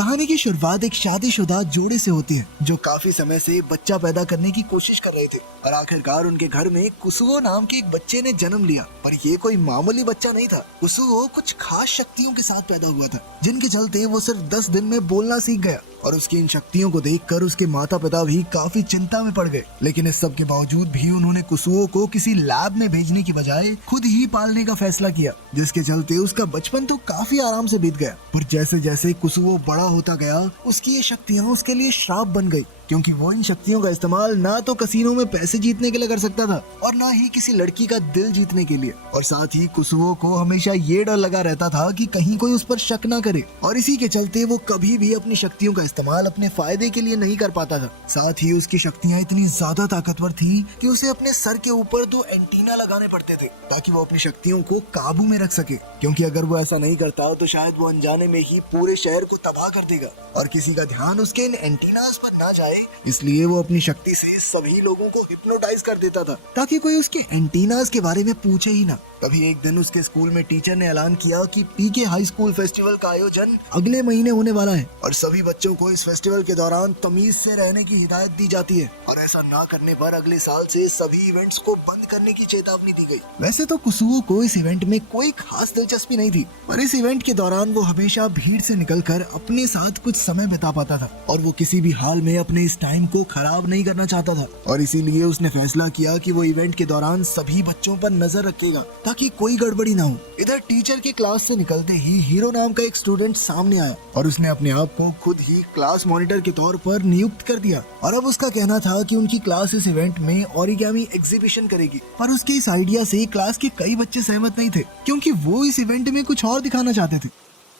कहानी की शुरुआत एक शादीशुदा जोड़े से होती है जो काफी समय से बच्चा पैदा करने की कोशिश कर रहे थे और आखिरकार उनके घर में कुसुओ नाम के एक बच्चे ने जन्म लिया। पर ये कोई मामूली बच्चा नहीं था। कुसुओ कुछ खास शक्तियों के साथ पैदा हुआ था जिनके चलते वो सिर्फ 10 दिन में बोलना सीख गया और उसकी इन शक्तियों को देखकर उसके माता पिता भी काफी चिंता में पड़ गए। लेकिन इस सब के बावजूद भी उन्होंने कुसुओ को किसी लैब में भेजने की बजाय खुद ही पालने का फैसला किया, जिसके चलते उसका बचपन तो काफी आराम से बीत गया। पर जैसे जैसे कुसुओ बड़ा होता गया उसकी ये शक्तियाँ उसके लिए श्राप बन गई, क्योंकि वो इन शक्तियों का इस्तेमाल ना तो कसीनो में पैसे जीतने के लिए कर सकता था और ना ही किसी लड़की का दिल जीतने के लिए। और साथ ही कुसुओ को हमेशा ये डर लगा रहता था कि कहीं कोई उस पर शक ना करे, और इसी के चलते वो कभी भी अपनी शक्तियों का इस्तेमाल अपने फायदे के लिए नहीं कर पाता था। साथ ही उसकी शक्तियाँ इतनी ज्यादा ताकतवर थी कि उसे अपने सर के ऊपर 2 एंटीना लगाने पड़ते थे ताकि वो अपनी शक्तियों को काबू में रख सके, क्योंकि अगर वो ऐसा नहीं करता तो शायद वो अनजाने में ही पूरे शहर को तबाह कर देगा और किसी का ध्यान उसके इन एंटीनास पर ना जाए। इसलिए वो अपनी शक्ति से सभी लोगों को हिप्नोटाइज कर देता था ताकि कोई उसके एंटीनास के बारे में पूछे ही ना। तभी एक दिन उसके स्कूल में टीचर ने ऐलान किया कि पीके हाई स्कूल फेस्टिवल का आयोजन अगले महीने होने वाला है और सभी बच्चों को इस फेस्टिवल के दौरान तमीज से रहने की हिदायत दी जाती है और ऐसा ना करने पर अगले साल से सभी इवेंट्स को बंद करने की चेतावनी दी गई। वैसे तो कुसुओ को इस इवेंट में कोई खास दिलचस्पी नहीं थी, पर इस इवेंट के दौरान वो हमेशा भीड़ से निकलकर अपने साथ कुछ समय बिता पाता था और वो किसी भी हाल में अपने इस टाइम को खराब नहीं करना चाहता था। और इसीलिए उसने फैसला किया कि वो इवेंट के दौरान सभी बच्चों पर नजर रखेगा ताकि कोई गड़बड़ी ना हो। इधर टीचर की क्लास से निकलते ही हीरो नाम का एक स्टूडेंट सामने आया और उसने अपने आप को खुद ही क्लास मॉनिटर के तौर पर नियुक्त कर दिया और अब उसका कहना था कि उनकी क्लास इस इवेंट में ओरिगामी एग्जीबिशन करेगी। पर उसके इस आइडिया से क्लास के कई बच्चे सहमत नहीं थे, क्योंकि वो इस इवेंट में कुछ और दिखाना चाहते थे।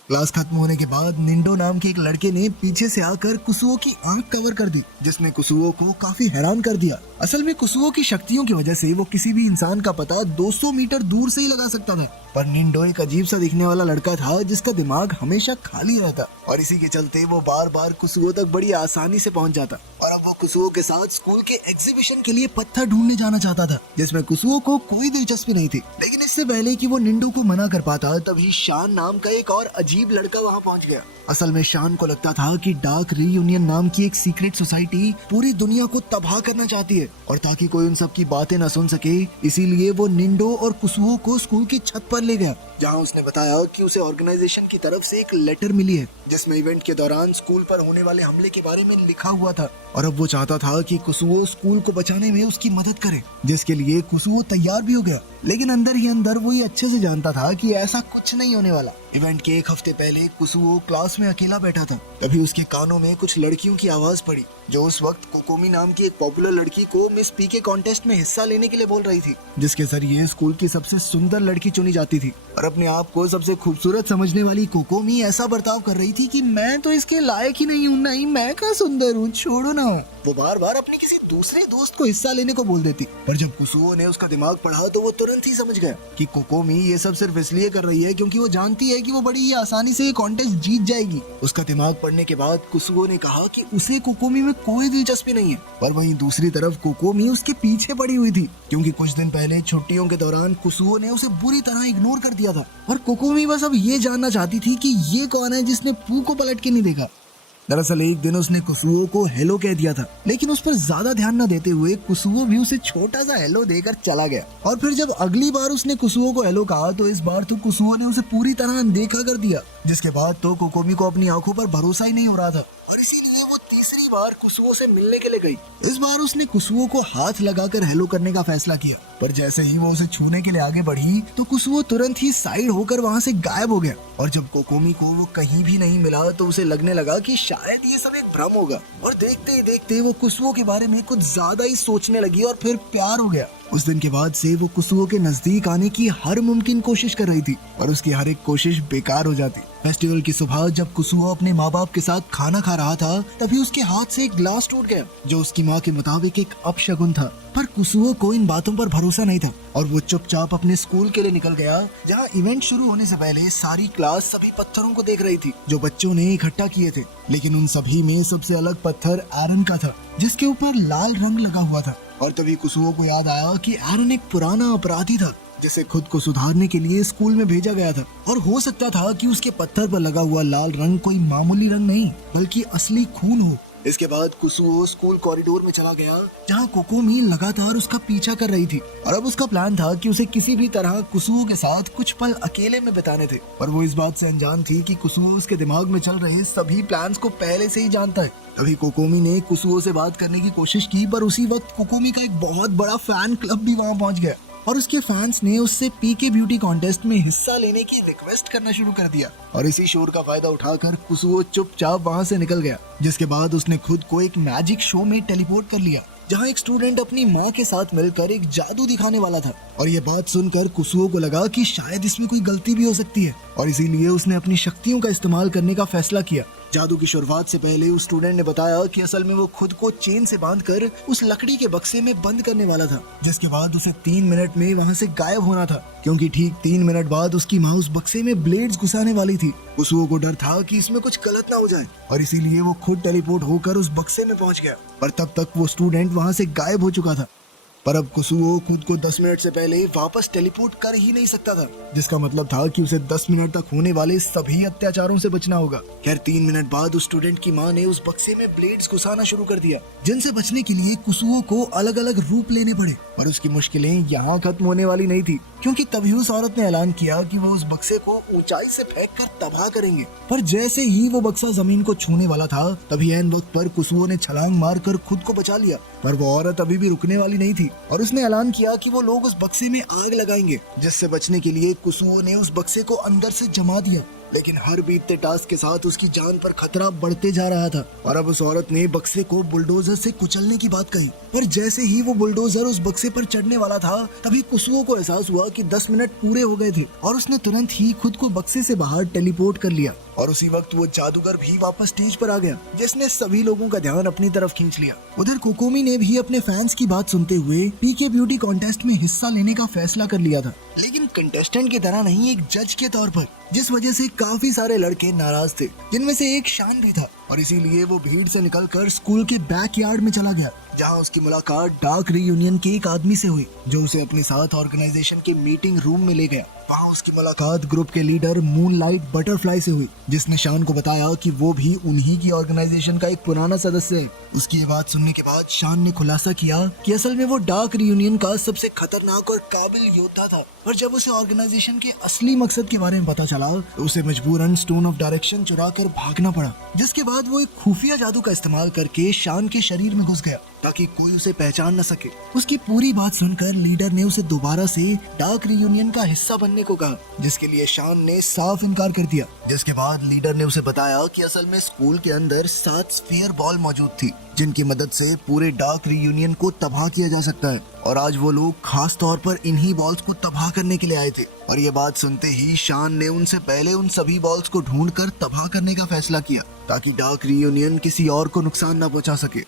क्लास खत्म होने के बाद निंडो नाम के एक लड़के ने पीछे से आकर कुसुओ की आंख कवर कर दी, जिसने कुसुओ को काफी हैरान कर दिया। असल में कुसुओ की शक्तियों की वजह से वो किसी भी इंसान का पता 200 मीटर दूर से ही लगा सकता था, पर निंडो एक अजीब सा दिखने वाला लड़का था जिसका दिमाग हमेशा खाली रहता और इसी के चलते वो बार बार कुसुओ तक बड़ी आसानी से पहुंच जाता। और अब वो कुसुओ के साथ स्कूल के एग्जीबिशन के लिए पत्थर ढूंढने जाना चाहता था, जिसमें कुसुओ को कोई दिलचस्पी नहीं थी। लेकिन इससे पहले कि वो निंडो को मना कर पाता तभी शान नाम का एक और अजीब लड़का वहाँ पहुँच गया। असल में शान को लगता था कि डार्क रीयूनियन नाम की एक सीक्रेट सोसाइटी पूरी दुनिया को तबाह करना चाहती है, और ताकि कोई उन सब की बातें न सुन सके इसीलिए वो निंडो और कुसुओ को स्कूल की छत पर ले गया, जहाँ उसने बताया कि उसे ऑर्गेनाइजेशन की तरफ से एक लेटर मिली है जिसमें इवेंट के दौरान स्कूल पर होने वाले हमले के बारे में लिखा हुआ था और अब वो चाहता था कि कुसुओ स्कूल को बचाने में उसकी मदद करे, जिसके लिए कुसुओ तैयार भी हो गया। लेकिन अंदर ही अंदर वो ये अच्छे से जानता था कि ऐसा कुछ नहीं होने वाला। इवेंट के 1 हफ्ते पहले कुसुओ क्लास में अकेला बैठा था, तभी उसके कानों में कुछ लड़कियों की आवाज पड़ी जो उस वक्त कोकोमी नाम की एक पॉपुलर लड़की को मिस पीके कॉन्टेस्ट में हिस्सा लेने के लिए बोल रही थी, जिसके जरिए स्कूल की सबसे सुंदर लड़की चुनी जाती थी। और अपने आप को सबसे खूबसूरत समझने वाली कोकोमी ऐसा बर्ताव कर रही थी कि मैं तो इसके लायक ही नहीं हूँ, नहीं मैं क्या सुंदर हूँ, छोड़ो ना। वो बार बार अपने किसी दूसरे दोस्त को हिस्सा लेने को बोल देती, पर जब कुसुओ ने उसका दिमाग पढ़ा तो वो तुरंत ही समझ गया कि कोकोमी ये सब सिर्फ इसलिए कर रही है क्योंकि वो जानती है कि वो बड़ी ही आसानी से ये कॉन्टेस्ट जीत जाएगी। उसका दिमाग पढ़ने के बाद कुसुओ ने कहा कि उसे कोकोमी में कोई दिलचस्पी नहीं है, पर वहीं दूसरी तरफ कोकोमी उसके पीछे पड़ी हुई थी, क्योंकि कुछ दिन पहले छुट्टियों के दौरान कुसुओ ने उसे बुरी तरह इग्नोर कर दिया था। और कोकोमी बस अब ये जानना चाहती थी कि ये कौन है जिसने पू को पलट के नहीं देखा। दरअसल एक दिन उसने कुसुओ को हेलो कह दिया था, लेकिन उस पर ज्यादा ध्यान न देते हुए कुसुओ भी उसे छोटा सा हेलो देकर चला गया। और फिर जब अगली बार उसने कुसुओ को हेलो कहा तो इस बार तो कुसुओ ने उसे पूरी तरह अनदेखा कर दिया, जिसके बाद तो कोकोमी को अपनी आंखों पर भरोसा ही नहीं हो रहा था और इसीलिए वो तीसरी बार कुसुओ से मिलने के लिए गई। इस बार उसने कुसुओ को हाथ लगाकर हेलो करने का फैसला किया, पर जैसे ही वो उसे छूने के लिए आगे बढ़ी तो कुसुओ तुरंत ही साइड होकर वहाँ से गायब हो गया। और जब कोकोमी को वो कहीं भी नहीं मिला तो उसे लगने लगा कि शायद ये सब एक भ्रम होगा, और देखते ही देखते वो कुसुओ के बारे में कुछ ज्यादा ही सोचने लगी और फिर प्यार हो गया। उस दिन के बाद से वो कुसुओ के नजदीक आने की हर मुमकिन कोशिश कर रही थी और उसकी हर एक कोशिश बेकार हो जाती। फेस्टिवल की सुबह जब कुसुओ अपने माँ बाप के साथ खाना खा रहा था तभी उसके हाथ से एक ग्लास टूट गया, जो उसकी माँ के मुताबिक एक अपशगुन था। पर कुसुओ को इन बातों पर भरोसा नहीं था और वो चुपचाप अपने स्कूल के लिए निकल गया, जहाँ इवेंट शुरू होने से पहले सारी क्लास सभी पत्थरों को देख रही थी जो बच्चों ने इकट्ठा किए थे। लेकिन उन सभी में सबसे अलग पत्थर एरन का था, जिसके ऊपर लाल रंग लगा हुआ था। और तभी कुसुओ को याद आया कि एरन एक पुराना अपराधी था जिसे खुद को सुधारने के लिए स्कूल में भेजा गया था। और हो सकता था कि उसके पत्थर पर लगा हुआ लाल रंग कोई मामूली रंग नहीं बल्कि असली खून हो। इसके बाद कुसुओ स्कूल कॉरिडोर में चला गया जहाँ कोकोमी लगातार उसका पीछा कर रही थी और अब उसका प्लान था कि उसे किसी भी तरह कुसुओ के साथ कुछ पल अकेले में बिताने थे। पर वो इस बात से अनजान थी कि कुसुओ उसके दिमाग में चल रहे सभी प्लान्स को पहले से ही जानता है। तभी कोकोमी ने कुसुओ से बात करने की कोशिश की, पर उसी वक्त कोकोमी का एक बहुत बड़ा फैन क्लब भी वहाँ पहुँच गया और उसके फैंस ने उससे पीके ब्यूटी कॉन्टेस्ट में हिस्सा लेने की रिक्वेस्ट करना शुरू कर दिया। और इसी शोर का फायदा उठाकर कुसुओ चुपचाप वहाँ से निकल गया, जिसके बाद उसने खुद को एक मैजिक शो में टेलीपोर्ट कर लिया जहाँ एक स्टूडेंट अपनी माँ के साथ मिलकर एक जादू दिखाने वाला था। और ये बात सुनकर कुसुओ को लगा कि शायद इसमें कोई गलती भी हो सकती है और इसीलिए उसने अपनी शक्तियों का इस्तेमाल करने का फैसला किया। जादू की शुरुआत से पहले उस स्टूडेंट ने बताया कि असल में वो खुद को चेन से बांधकर उस लकड़ी के बक्से में बंद करने वाला था, जिसके बाद उसे 3 मिनट में वहाँ से गायब होना था, क्योंकि ठीक 3 मिनट बाद उसकी माँ उस बक्से में ब्लेड्स घुसाने वाली थी। कुसुओ को डर था कि इसमें कुछ गलत ना हो जाए और इसीलिए वो खुद टेलीपोर्ट होकर उस बक्से में पहुंच गया, पर तब तक वो स्टूडेंट वहाँ से गायब हो चुका था। पर अब कुसुओ खुद को 10 मिनट से पहले वापस टेलीपोर्ट कर ही नहीं सकता था, जिसका मतलब था कि उसे 10 मिनट तक होने वाले सभी अत्याचारों से बचना होगा। खैर 3 मिनट बाद उस स्टूडेंट की माँ ने उस बक्से में ब्लेड्स घुसाना शुरू कर दिया, जिनसे बचने के लिए कुसुओ को अलग अलग रूप लेने पड़े। और उसकी मुश्किलें यहाँ खत्म होने वाली नहीं थी, क्योंकि तभी उस औरत ने ऐलान किया कि वो उस बक्से को ऊंचाई से फेंक कर तबाह करेंगे। पर जैसे ही वो बक्सा जमीन को छूने वाला था, तभी ऐन वक्त पर कुसुओ ने छलांग मारकर खुद को बचा लिया। पर वो औरत अभी भी रुकने वाली नहीं थी और उसने ऐलान किया कि वो लोग उस बक्से में आग लगाएंगे, जिससे बचने के लिए कुसुओ ने उस बक्से को अंदर से जमा दिया। लेकिन हर बीतते टास्क के साथ उसकी जान पर खतरा बढ़ते जा रहा था और अब उस औरत ने बक्से को बुलडोजर से कुचलने की बात कही। पर जैसे ही वो बुलडोजर उस बक्से पर चढ़ने वाला था, तभी कुसुओ को एहसास हुआ कि 10 मिनट पूरे हो गए थे और उसने तुरंत ही खुद को बक्से से बाहर टेलीपोर्ट कर लिया। और उसी वक्त वो जादूगर भी वापस स्टेज पर आ गया, जिसने सभी लोगों का ध्यान अपनी तरफ खींच लिया। उधर कोकोमी ने भी अपने फैंस की बात सुनते हुए पीके ब्यूटी कॉन्टेस्ट में हिस्सा लेने का फैसला कर लिया था, लेकिन कंटेस्टेंट की तरह नहीं, एक जज के तौर पर, जिस वजह से काफी सारे लड़के नाराज थे, जिनमें से एक शान भी था। और इसीलिए वो भीड़ से निकलकर स्कूल के बैकयार्ड में चला गया, जहां उसकी मुलाकात डार्क रीयूनियन के एक आदमी से हुई, जो उसे अपने साथ ऑर्गेनाइजेशन के मीटिंग रूम में ले गया। वहां उसकी मुलाकात ग्रुप के लीडर मूनलाइट बटरफ्लाई से हुई, जिसने शान को बताया कि वो भी उन्हीं की ऑर्गेनाइजेशन का एक पुराना सदस्य है। उसकी ये बात सुनने के बाद शान ने खुलासा किया कि असल में वो डार्क रीयूनियन का सबसे खतरनाक और काबिल योद्धा था। पर जब उसे ऑर्गेनाइजेशन के असली मकसद के बारे में पता चला, तो उसे मजबूरन स्टोन ऑफ डायरेक्शन चुरा कर भागना पड़ा, जिसके बाद वो एक खुफिया जादू का इस्तेमाल करके शान के शरीर में घुस गया ताकि कोई उसे पहचान न सके। उसकी पूरी बात सुनकर लीडर ने उसे दोबारा से डार्क रीयूनियन का हिस्सा बनने को कहा, जिसके लिए शान ने साफ इनकार कर दिया। जिसके बाद लीडर ने उसे बताया कि असल में स्कूल के अंदर 7 स्फीयर बॉल मौजूद थी, जिनकी मदद से पूरे डार्क रीयूनियन को तबाह किया जा सकता है और आज वो लोग खास तौर पर इन्हीं बॉल्स को तबाह करने के लिए आए थे। और ये बात सुनते ही शान ने उनसे पहले उन सभी बॉल्स को ढूंढकर तबाह करने का फैसला किया, ताकि डार्क रीयूनियन किसी और को नुकसान न पहुंचा सके।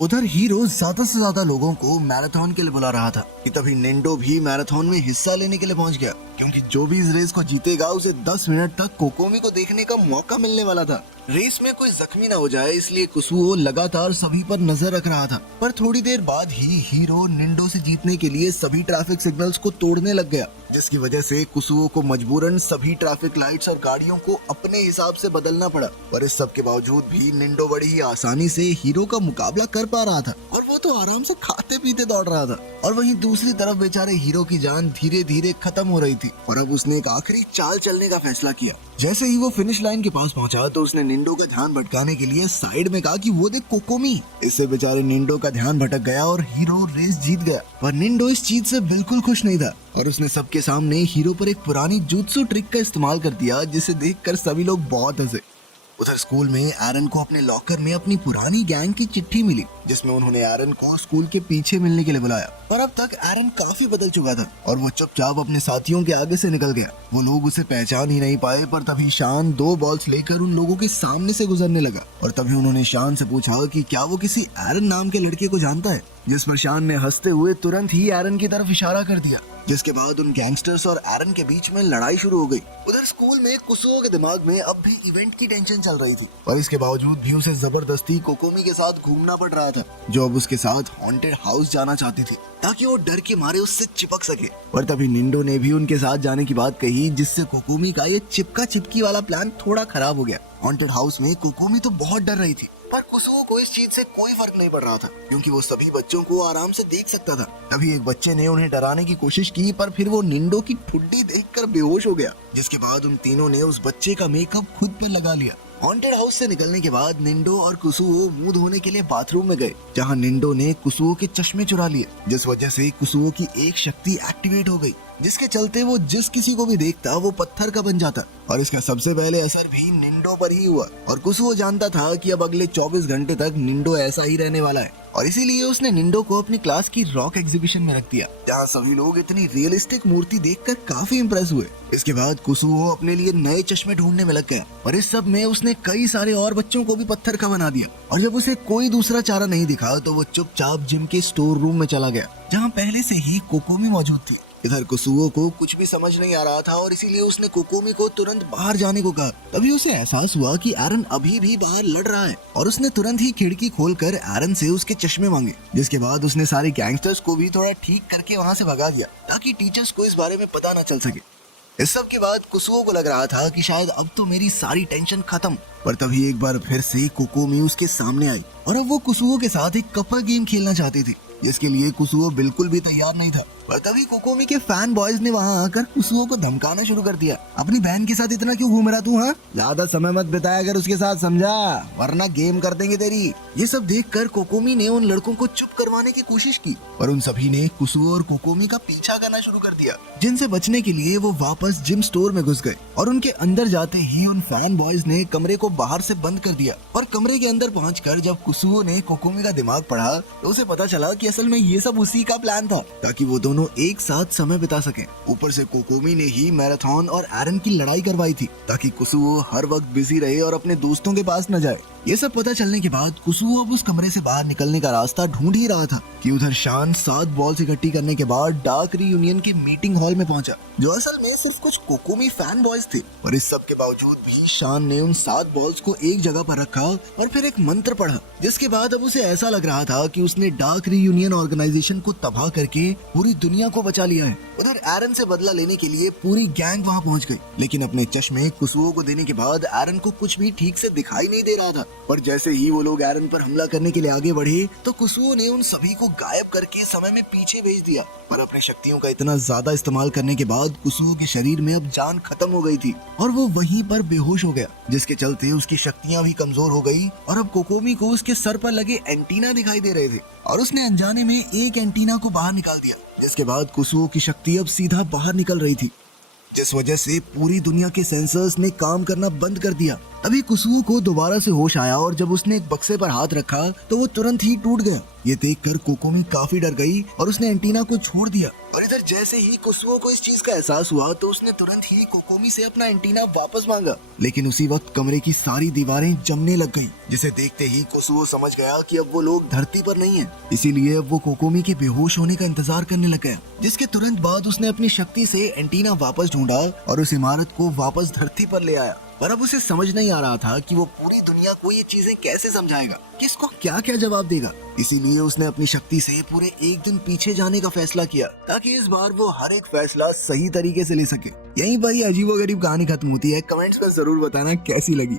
उधर हीरो ज्यादा से ज्यादा लोगों को मैराथन के लिए बुला रहा था कि तभी निंडो भी मैराथन में हिस्सा लेने के लिए पहुंच गया, क्योंकि जो भी इस रेस को जीतेगा उसे 10 मिनट तक कोकोमी को देखने का मौका मिलने वाला था। रेस में कोई जख्मी न हो जाए, इसलिए कुसुओ लगातार सभी पर नजर रख रहा था। पर थोड़ी देर बाद ही हीरो निंडो से जीतने के लिए सभी ट्रैफिक सिग्नल्स को तोड़ने लग गया, जिसकी वजह से कुसुओ को मजबूरन सभी ट्रैफिक लाइट्स और गाड़ियों को अपने हिसाब से बदलना पड़ा। पर इस सब के बावजूद भी निंडो बड़ी ही आसानी से हीरो का मुकाबला कर पा रहा था और वो तो आराम से खाते पीते दौड़ रहा था। और वहीं दूसरी तरफ बेचारे हीरो की जान धीरे धीरे खत्म हो रही थी और अब उसने एक आखिरी चाल चलने का फैसला किया। जैसे ही वो फिनिश लाइन के पास पहुंचा, तो उसने निंडो का ध्यान भटकाने के लिए साइड में कहा कि वो देख कोकोमी। इससे बेचारे निंडो का ध्यान भटक गया और हीरो रेस जीत गया। पर निंडो इस चीज से बिल्कुल खुश नहीं था और उसने सबके सामने हीरो पर एक पुरानी जुत्सु ट्रिक का इस्तेमाल कर दिया, जिसे देखकर सभी लोग बहुत हंसे। उधर स्कूल में एरन को अपने लॉकर में अपनी पुरानी गैंग की चिट्ठी मिली, जिसमें उन्होंने एरन को स्कूल के पीछे मिलने के लिए बुलाया। पर अब तक एरन काफी बदल चुका था और वो चुपचाप अपने साथियों के आगे से निकल गया। वो लोग उसे पहचान ही नहीं पाए। पर तभी शान 2 बॉल्स लेकर उन लोगों के सामने से गुजरने लगा और तभी उन्होंने शान से पूछा कि क्या वो किसी एरन नाम के लड़के को जानता है, जिस पर शान ने हंसते हुए तुरंत ही एरन की तरफ इशारा कर दिया। जिसके बाद उन गैंगस्टर्स और एरन के बीच में लड़ाई शुरू हो गई। उधर स्कूल में कुसुओ के दिमाग में अब भी इवेंट की टेंशन चल रही थी और इसके बावजूद भी उसे जबरदस्ती कोकोमी के साथ घूमना पड़ रहा था, जो अब उसके साथ हॉन्टेड हाउस जाना चाहती थी ताकि वो डर के मारे उससे चिपक सके। पर तभी निंडो ने भी उनके साथ जाने की बात कही, जिससे कोकोमी का ये चिपका चिपकी वाला प्लान थोड़ा खराब हो गया। हॉन्टेड हाउस में कोकोमी तो बहुत डर रही थी, पर कुसुओ को इस चीज से कोई फर्क नहीं पड़ रहा था क्योंकि वो सभी बच्चों को आराम से देख सकता था। तभी एक बच्चे ने उन्हें डराने की कोशिश की, पर फिर वो निंडो की ठुड्डी देखकर बेहोश हो गया, जिसके बाद उन तीनों ने उस बच्चे का मेकअप खुद पे लगा लिया। हॉन्टेड हाउस से निकलने के बाद निंडो और कुसुओ मुंह धोने के लिए बाथरूम में गए, जहां निंडो ने कुसुओ के चश्मे चुरा लिए, जिस वजह से कुसुओ की एक शक्ति एक्टिवेट हो गई, जिसके चलते वो जिस किसी को भी देखता वो पत्थर का बन जाता। और इसका सबसे पहले असर भी निंडो पर ही हुआ और कुसुओ जानता था कि अब अगले 24 घंटे तक निंडो ऐसा ही रहने वाला है, और इसीलिए उसने निंडो को अपनी क्लास की रॉक एग्जीबिशन में रख दिया, जहाँ सभी लोग इतनी रियलिस्टिक मूर्ति देखकर काफी इम्प्रेस हुए। इसके बाद कुसुओ अपने लिए नए चश्मे ढूंढने में लग गया और इस सब में उसने कई सारे और बच्चों को भी पत्थर का बना दिया। और जब उसे कोई दूसरा चारा नहीं दिखा तो वो चुपचाप जिम के स्टोर रूम में चला गया, जहाँ पहले से ही कोकोमी मौजूद थी। इधर कुसुओ को कुछ भी समझ नहीं आ रहा था और इसीलिए उसने कोकोमी को तुरंत बाहर जाने को कहा। तभी उसे एहसास हुआ कि एरन अभी भी बाहर लड़ रहा है और उसने तुरंत ही खिड़की खोलकर एरन से उसके चश्मे मांगे, जिसके बाद उसने सारे गैंगस्टर्स को भी थोड़ा ठीक करके वहाँ से भगा दिया ताकि टीचर्स को इस बारे में पता न चल सके। इस सब के बाद कुसुओ को लग रहा था कि शायद अब तो मेरी सारी टेंशन खत्म, पर तभी एक बार फिर से कोकोमी उसके सामने आई और अब वो कुसुओ के साथ एक कपल गेम खेलना चाहती थी, जिसके लिए कुसुओ बिल्कुल भी तैयार नहीं था। पर तभी कोकोमी के फैन बॉयज ने वहाँ आकर कुसुओ को धमकाना शुरू कर दिया। अपनी बहन के साथ इतना क्यों घूम रहा तू? हाँ, ज्यादा समय मत बिताया अगर उसके साथ, समझा, वरना गेम कर देंगे तेरी। ये सब देखकर कोकोमी ने उन लड़कों को चुप करवाने की कोशिश की, पर उन सभी ने कुसुओ और कोकोमी का पीछा करना शुरू कर दिया, जिनसे बचने के लिए वो वापस जिम स्टोर में घुस गए और उनके अंदर जाते ही उन फैन बॉयज ने कमरे को बाहर से बंद कर दिया। और कमरे के अंदर पहुंचकर जब कुसुओ ने कोकोमी का दिमाग पढ़ा तो उसे पता चला कि असल में ये सब उसी का प्लान था ताकि वो दोनों एक साथ समय बिता सकें। ऊपर से कोकोमी ने ही मैराथन और एरन की लड़ाई करवाई थी ताकि कुसुओ हर वक्त बिजी रहे और अपने दोस्तों के पास न जाए। ये सब पता चलने के बाद कुसुओ अब उस कमरे से बाहर निकलने का रास्ता ढूंढ ही रहा था कि उधर शान 7 बॉल्स इकट्ठी करने के बाद डार्क रीयूनियन के मीटिंग हॉल में पहुंचा, जो असल में सिर्फ कुछ कोकोमी फैन बॉयज थे। और इस सब के बावजूद भी शान ने उन 7 बॉल्स को एक जगह पर रखा और फिर एक मंत्र पढ़ा, जिसके बाद अब उसे ऐसा लग रहा था कि उसने डार्क रीयूनियन ऑर्गेनाइजेशन को तबाह करके पूरी दुनिया को बचा लिया है। उधर एरन से बदला लेने के लिए पूरी गैंग वहाँ पहुँच गई, लेकिन अपने चश्मे कुसुओ को देने के बाद एरन को कुछ भी ठीक से दिखाई नहीं दे रहा था। पर जैसे ही वो लोग एरन पर हमला करने के लिए आगे बढ़े तो कुसुओ ने उन सभी को गायब करके समय में पीछे भेज दिया। पर अपने शक्तियों का इतना ज्यादा इस्तेमाल करने के बाद कुसुओ के शरीर में अब जान खत्म हो गई थी और वो वहीं पर बेहोश हो गया, जिसके चलते उसकी शक्तियां भी कमजोर हो गई और अब कोकोमी को उसके सर पर लगे एंटीना दिखाई दे रहे थे और उसने अनजाने में एक एंटीना को बाहर निकाल दिया, जिसके बाद कुसुओ की शक्ति अब सीधा बाहर निकल रही थी, जिस वजह से पूरी दुनिया के सेंसर्स ने काम करना बंद कर दिया। तभी कुसुओ को दोबारा से होश आया और जब उसने एक बक्से पर हाथ रखा तो वो तुरंत ही टूट गया। ये देखकर कोकोमी काफी डर गई और उसने एंटीना को छोड़ दिया। और इधर जैसे ही कुसुओ को इस चीज का एहसास हुआ तो उसने तुरंत ही कोकोमी से अपना एंटीना वापस मांगा, लेकिन उसी वक्त कमरे की सारी दीवारें जमने लग गई, जिसे देखते ही कुसुओ समझ गया कि अब वो लोग धरती पर नहीं है। इसीलिए अब वो कोकोमी के बेहोश होने का इंतजार करने लग गया, जिसके तुरंत बाद उसने अपनी शक्ति से एंटीना वापस ढूंढा और उस इमारत को वापस धरती पर ले आया। पर अब उसे समझ नहीं आ रहा था कि वो पूरी दुनिया को ये चीजें कैसे समझाएगा, किसको क्या क्या जवाब देगा। इसीलिए उसने अपनी शक्ति से पूरे एक दिन पीछे जाने का फैसला किया ताकि इस बार वो हर एक फैसला सही तरीके से ले सके। यहीं पर ही अजीबोगरीब कहानी खत्म होती है। कमेंट्स में जरूर बताना कैसी लगी।